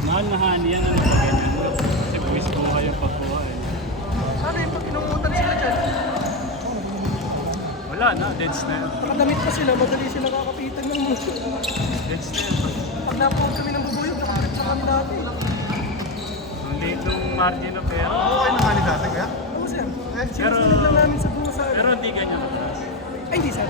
Mahal na honey yan, ano pa ganyan. Kasi buwis ko mo kayong pagkuha eh. Sana yung pag inungutan sila dyan. Wala na, deads na yun. Nakadamit pa sila, madali sila kakapitan ng muso. Deads na yun. Pag napuhog kami ng bubuyog, nakakit sa kami dati. Ang liit ng margin of error. Oo, kayo ng honey dati kaya? Oo sir. Pero- Sinusunod lang namin sa busa. Pero hindi ganyan kataas. Ay hindi sir.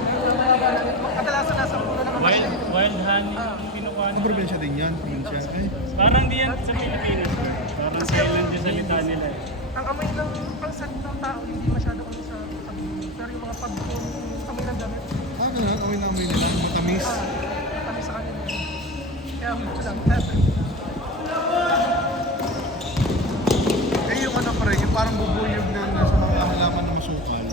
Kadalasan nasa puno na kami. Wild honey, kinukuha Ang nila. probinsya din yan, probinsya. Ay, Parang di yan sa Pilipinas. Parang silent yung salita nila eh. Ang amoy ng pangsan ng tao, hindi masyado kami sa sabi. Pero yung mga pagkong amoy ng damit, ganun, amoy na amoy nila, matamis. kami sa kanila. Kaya lang, Eh, yung ano pa rin, yung parang bubuyog na nasa mga halaman na masukal.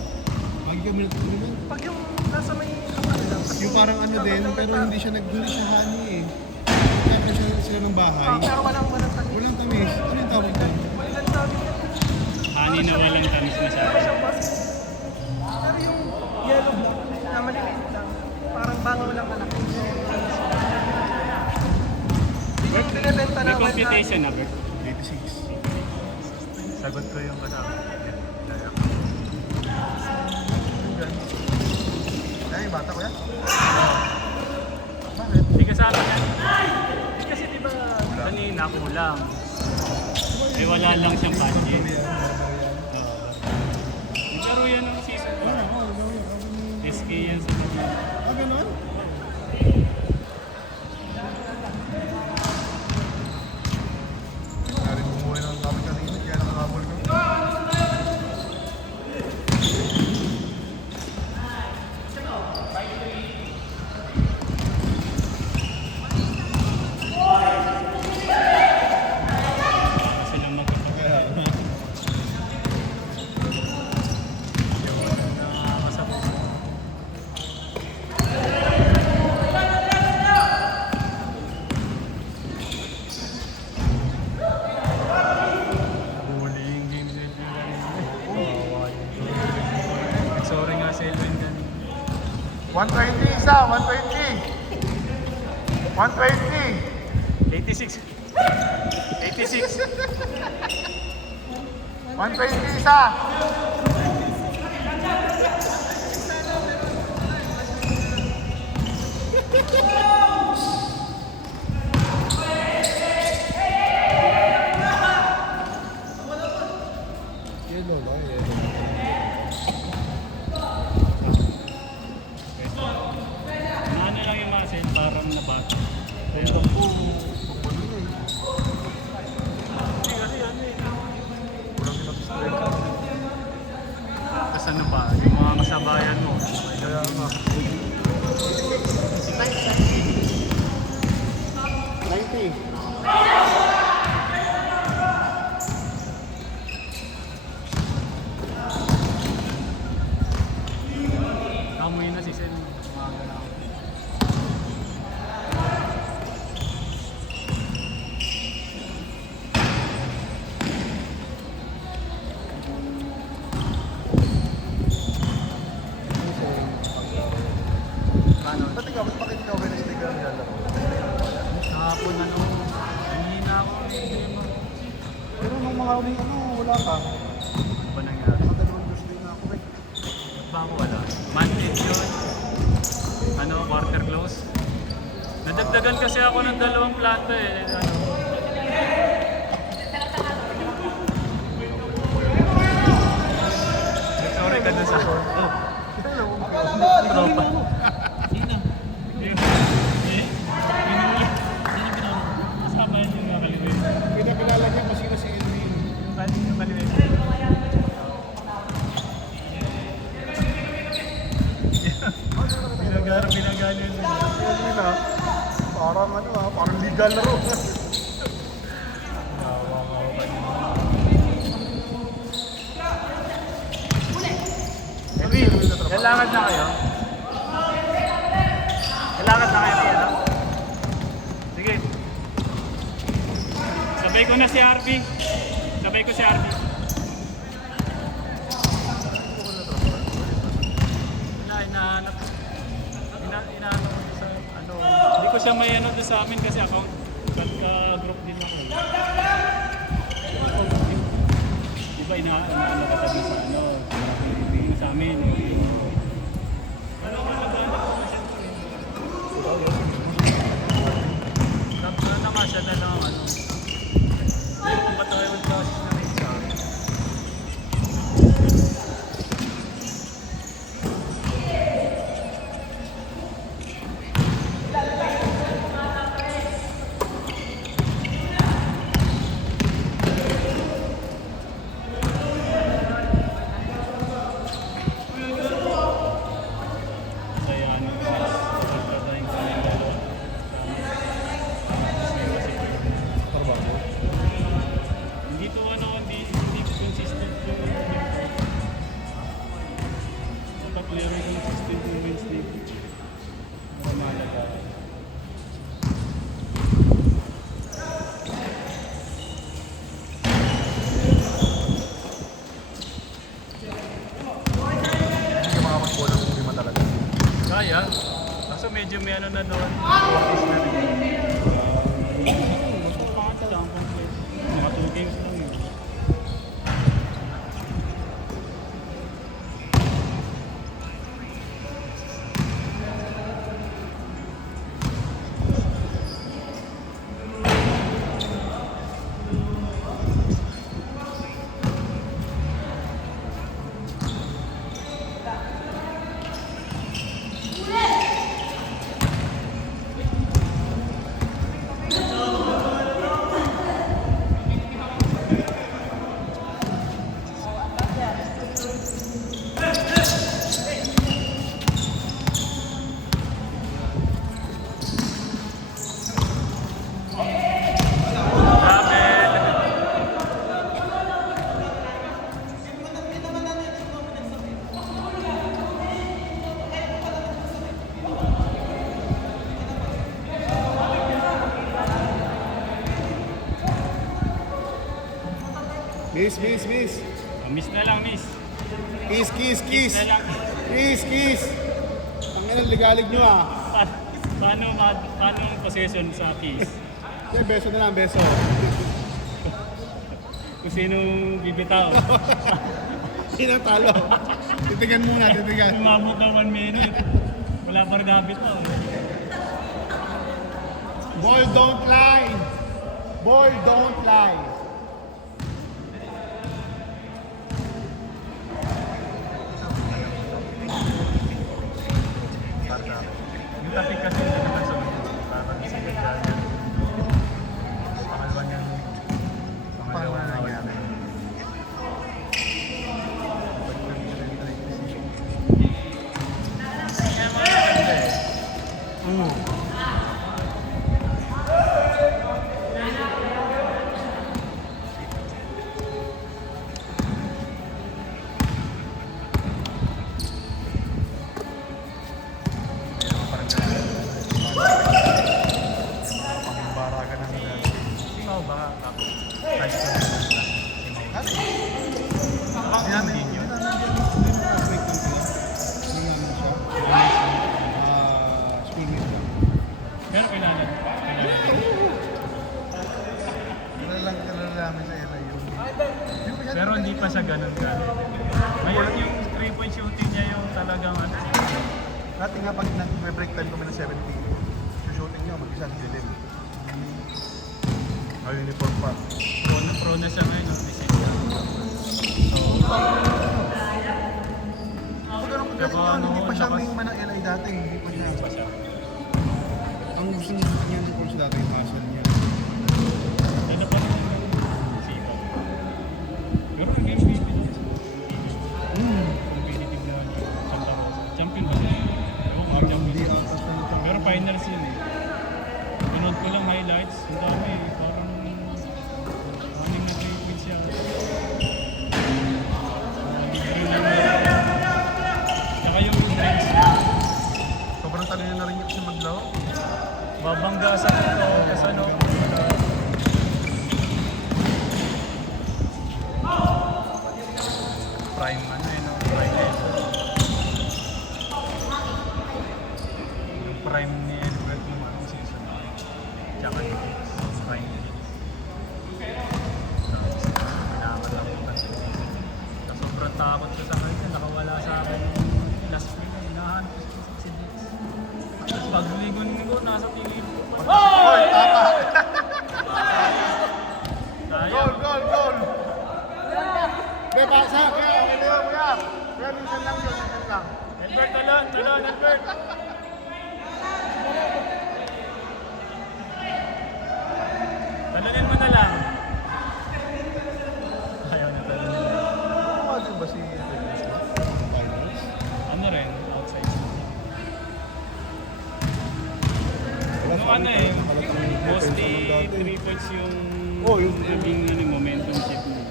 Lagi kami natutulungan. pag yung nasa may ano lang, Yung parang ano din, pero hindi siya honey eh. Nagkakaroon sila ng bahay. pero walang tamis. Walang tamis. Ano yung tawag doon? Ilan sa amin yan. Honey na walang tamis masyado. Siya pas. Pero yung yellow block, na maliliit lang, parang bangaw lang na laki. Yung binibenta May na computation na, Bert. 86. Sagot ko yung kasama. Ay, bata ko yan? Hindi kasama yan. Kasi di ba kanina kulang. Eh wala lang siyang budget. Oo. Pero yan ang season 1. SK yan sa kanya. Ah, ganun? Narin bumuhay ng kami kanina, kaya nakakabol kami. Sila magkakasama. Kaya, Bullying games with you. Sorry nga sa Elvin ganun. 120 isa, 120. 120. 86. 86. 120 isa. Yellow ba? Yellow. Ano lang yung muscle, parang nabago. Pero kasi ano pa, yung mga kasabayan mo. Kaya nga. 90. Kamoy na si Sen. Umaga na ako. Paano? Bakit ikaw ba na-sticker ang lalaro? Kahapon ano, hindi na ako. Pero nung mga huling wala ka. Ano ba nangyari? Nakadalawang dos din na ako eh. Ba't ba ako wala? Mandate yun. Ano, quarter close. Nadagdagan kasi ako ng 2 plato eh. Ano, sorry ka dun sa... Oh, tropa. Sino? Kasama yun yung nakalimutan. Pinakilala niya kasi na si Edwin. Yung kalimutan. Binagalo yun. Edwin ah. Parang ano ah, parang legal laro. Edwin, kailangan na kayo? Kailangan na kayo kaya? Sige. Sabay ko na si RB. Sabay ko si RB. Wala, inahanap. Inahanap ko sa ano. Hindi ko siya may ano doon sa amin kasi account. Ka-group din ako. ano na doon. Practice na rin. Mas pangat lang complete. Mga 2 games lang yun. Miss. Miss na lang, miss. Kiss. Miss na lang. Kiss. Ang ina, ligalig nyo ah. Paano ang possession sa kiss? Kaya beso na lang, beso. Kung sino bibitaw. Sino talo? Titigan muna. Umabot na 1 minute. Wala pa rin nabitaw. Boy, don't lie. Yung topic kasi hindi naman sa parang isa ka dyan. Pangalawa na yan. Baraga ng Oo, baka price ko. Pero kailangan. Pero hindi pa siya ganun ka. Ngayon yung 3-point shooting niya yung talagang ano. Dati nga pag nag-break time kami ng 70, yung shooting niya mag-isa sa dilim. Ay, uniform pa. Pro na siya ngayon. No? Pag anong pagkasin niya, hindi pa siya may manang LA dati. Hindi pa niya. Pa siya. Ang gusto niya yung course dati, yung muscle niya. Ano pa rin yung sipa. Pero ang MVP din. Competitive naman yung Santa Rosa. Champion ba siya? Ewan ko Parang champion. hindi atas na ito. Pero finals yun eh. Pinood ko lang highlights. Ang dami eh. Parang aning na 3 points siya. Saka yung range niya. Sobrang talino na rin siya maglaro. Babangga sa ito. Kasi ano. Prime ano eh no? Prime Edward. Yung prime ni Edward yung ano season. Tsaka yung prime ni Kailangan lang yung kasi. Sobrang takot ko sa kanya. Nakawala sa akin yung last week. Hinahanap ko si Dix. Tapos pagligon ko, nasa tingin ko. Goal! Tama! Sayang. Goal! Hindi, pasa! Kaya minsan lang. Edward, talon, Edward. Talonin mo na lang. Ayaw na talonin. Ano ba si Finals? Ano rin, outside. Ano eh, mostly 3 points yung naging ano, momentum shift mo.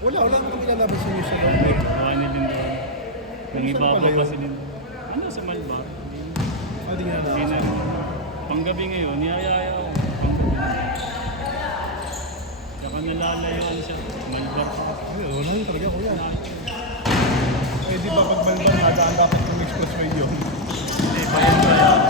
Wala kami lalabas sa news sa Gawa nila doon. Nang Saan ibaba pala pa yun? sila. Ano sa Malbar? Hindi nga Hindi na. na. Panggabi ngayon, niyayaya ako. Panggabi. Tsaka nalalayuan siya. Malbar pa. Ay, wala yun talaga kuya. Eh di ba pag balbang nadaan dapat yung expressway yun? Hindi, bayan ba yan?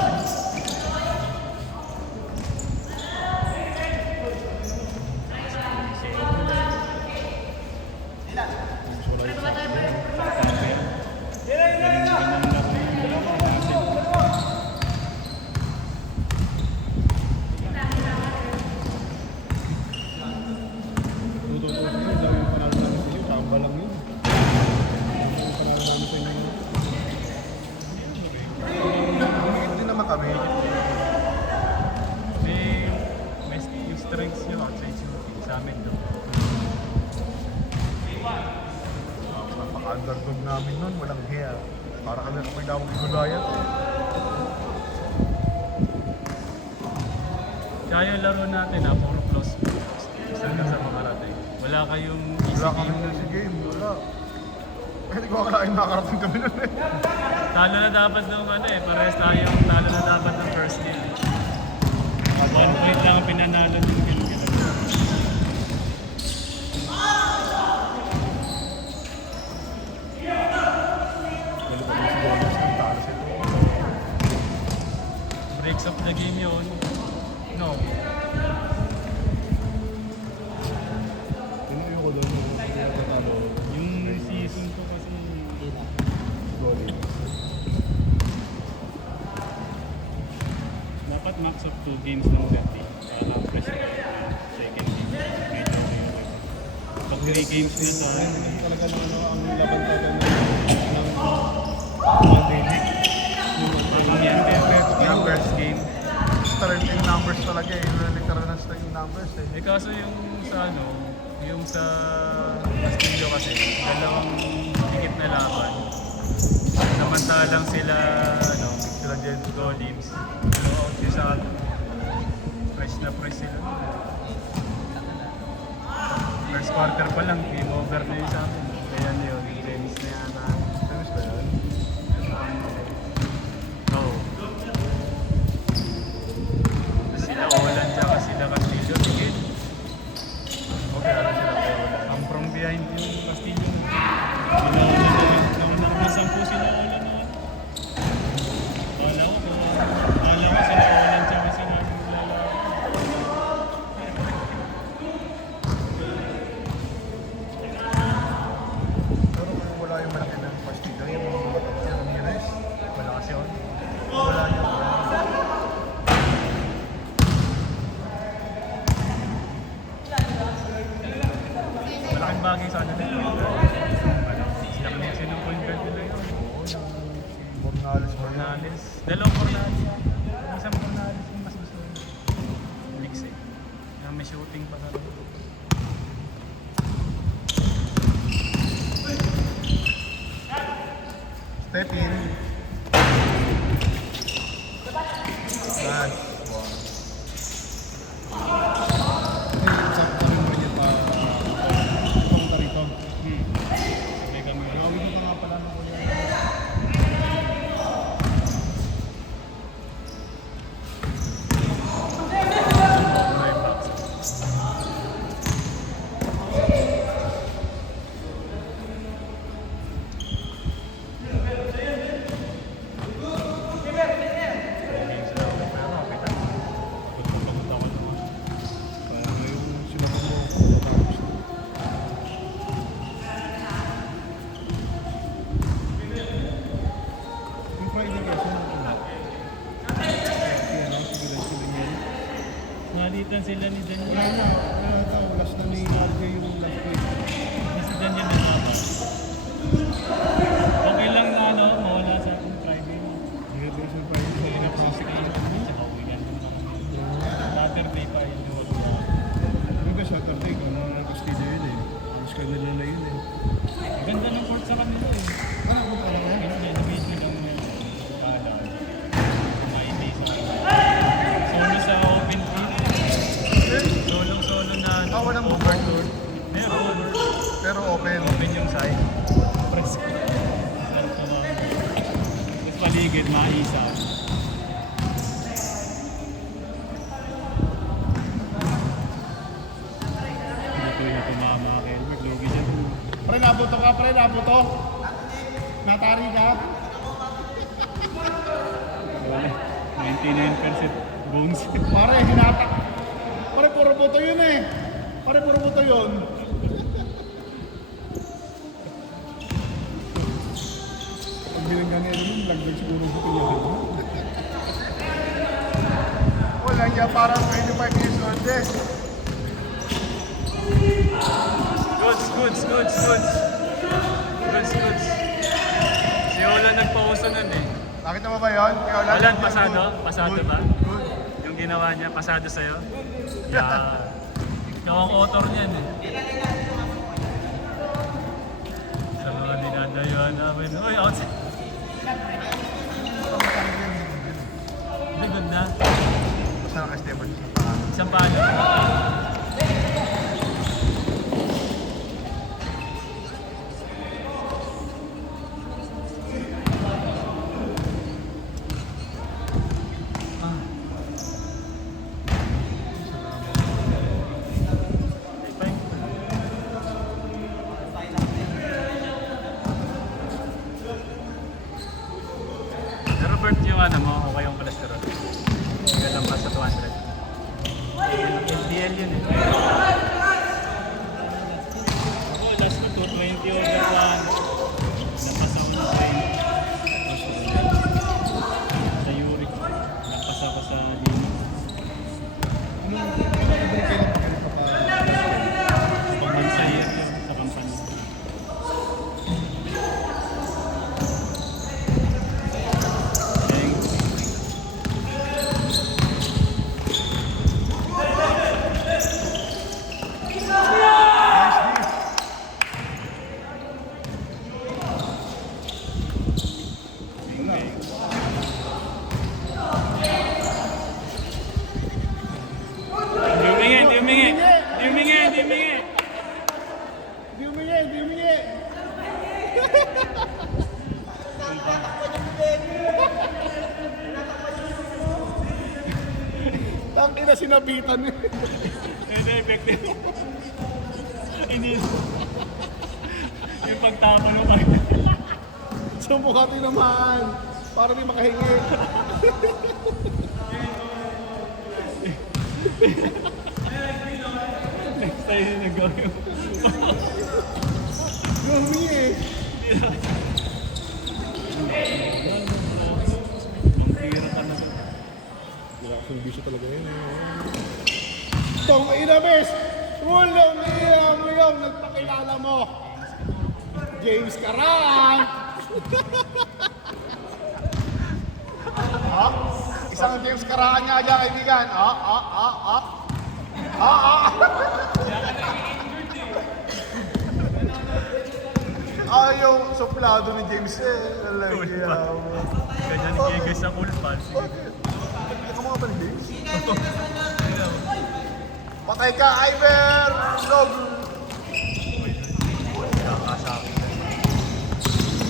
strengths nyo at sa shooting. Sa amin to. Napaka-underdog namin nun, walang hair. Para kami kung may dawang Goliath eh. Kaya yung laro natin puro close. Hanggang sa makarating. Wala kayong easy Wala kami game. nun si game, wala. Hindi ko akalain nakakarating kami nun eh. Talo na dapat nung parehas tayong talo na dapat ng first game. 1 point lang ang pinanalo ng game. Wala pa si Goliath, hindi talo sila. Breaks up the game yun. No. Tinuyo ko doon, natalo. Yung season ko kasi Goliath. dapat max of 2 games ng 30. Para fresh na second game. Medyo pag 3 games na sa Talaga na ang laban talaga ng pandemic. pamamyan yung first game. Starting numbers talaga eh. Literal na starting numbers eh. Eh kaso yung sa yung sa Castillo kasi, dalawang higit na laban. Samantalang sila, Sila Jen. Golims. Blowout yung sa fresh na fresh sila. First quarter pa lang, game over na yung sa amin. Kaya yun, yung games na yata. Tennis ba yan? Oo. Sila Olan tsaka sila Castillo. Sige. Okay, ano sila kaya wala. Come from behind yung Castillo. Nang po sila Olan na. Kala ko sila Olan tsaka sila Lala. Pero kung wala yung malaki ng pastilla, yung mga matapos yung Ramirez, wala kasi yun. Wala yun. Malaking bagay sa ano nila. Sila kasi ng point guard nila yun. Mornales ba yun? Mornales. Dalawang Mornales. Isang Mornales yung mas gusto. Mix eh. Yung may shooting pa sa Step in. Nice. May kami. Nalitan sila ni Daniel. Last na ni RJ yung last week. Si Daniel na baba. Okay lang na mawala sa ating Friday. Universal Friday. Hindi na po si Kaya. Tsaka weekend na naman. Saturday pa yun. Ano ba Saturday? Kung mga Castillo yun eh. Mas kanila na yun eh. Ganda ng court sa kanila eh. Ano ko pala kaya? Renovation lang na pala. May days solo sa open field. Solo na Walang overload. Meron. Pero open. Open yung side. Press ko. Tapos paligid, maisa. Ito yung tumama kay Elmer. Lugi dyan. Pre, nabuto ka, pre, nabuto. Natari ka. 99% bones. Pare, hinatak. Pare, puro buto yun eh. Pare, puro buto yun. Pag binanggan niya yun, lagdag siguro buto yun. Wala niya, parang 25 years old eh. Goods. Si Olan nagpauso nun eh. Nakita mo ba yun? Olan, pasado? Pasado Good. ba? Good. Yung ginawa niya, pasado sa'yo. Yeah. Ikaw ang author niyan eh. Sa mga dinadayuhan namin. Uy, outside. Hindi, ganda. Basta naka-step on Isang paano. Pero Bert, yung ano mo, okay yung cholesterol. Hanggang lang pa sa 200. LDL yun eh. Ako, last na 220 over 1. Napas ako ng 20. Sa uric. Napas ako sa lima. Pagbansa yun sa kampanya. Thanks. Di humingi, di humingi. Di humingi, di humingi. Di humingi! Tangin na sinabitan eh. Hindi, effective. Hindi. Yung pagtapon mo kayo. Sa mukha naman. Para di makahingi. Next time yung nag-gawin. Humingi eh. Ang tira ka na. Grabe, bisyo talaga yun. Tong ina, bes! Ulong ina mo yung nagpakilala mo! James Karang! Isang James Karang niya dyan, kaibigan. Yung suplado ni James eh. Lalagyan mo. Ganyan igigay sa cool pals. Ikaw mga pala, James? Patay ka, Iver! Log! Nakakasakit.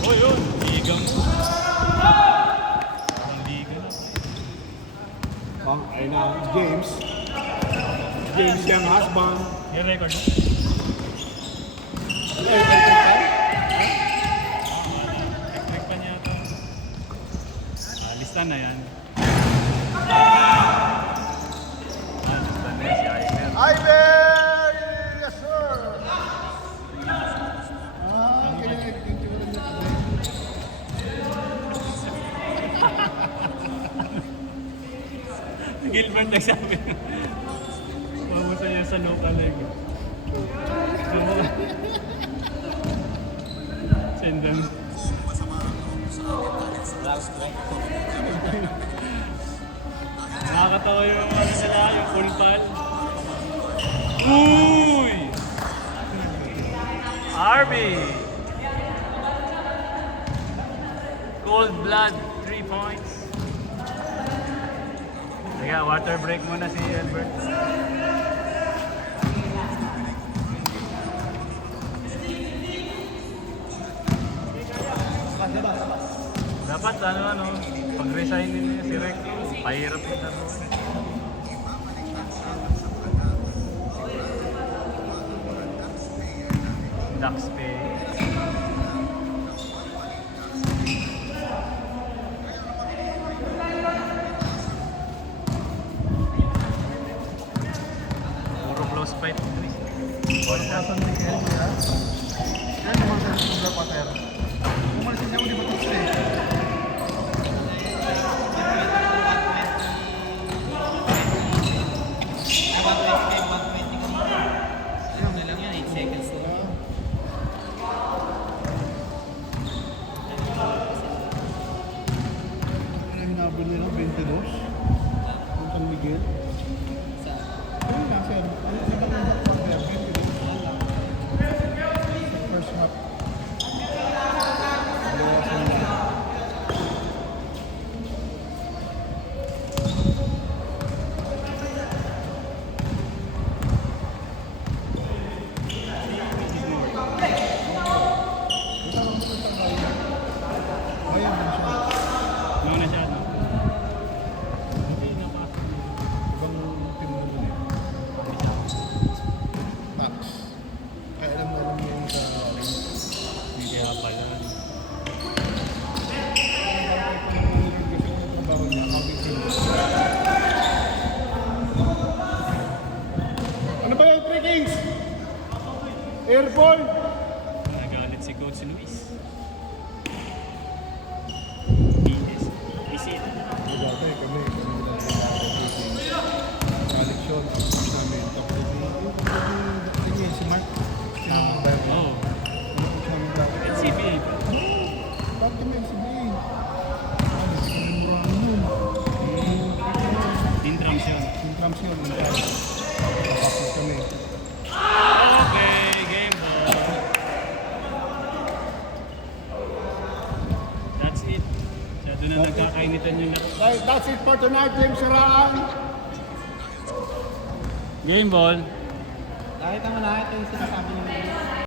Oh, yun. Liga mo. Ang liga na. Ayun na, James. James yung husband. Yung record mo. Click pa niya ito. Lista na yan. Lista na yan si Iver. Iver! Yes, sir! Gilbert nagsabi. Mabuta niya sa local leg. Sendang. Nakakatawa yung ano nila, yung full pal. Uy! Arby! Cold blood, 3 points. Sige, water break muna si Albert. Dapat ano, pag-resign din niya si Rick, pahirap yung laro. Ducks pay. Puro close fight. Ball na. Yan naman sa Sugar Pater. Umalis niya, di ba ito sila eh? Ano yung nabili nila? 22? Ang San Miguel? Airball! Nagalit si Coach Luis. PS. Visit. Dati kami collection namin. Tapos yung si Mark. Oh. NCBA. Bakit kami sabihin? Team drums yun. Yung drums yun. Tapos kami. Okay, game ball. That's it. Siya doon na nagkakainitan yung laro. That's it for tonight, James Saraan. Game ball. Kahit naman lahat yung sinasabi niyo.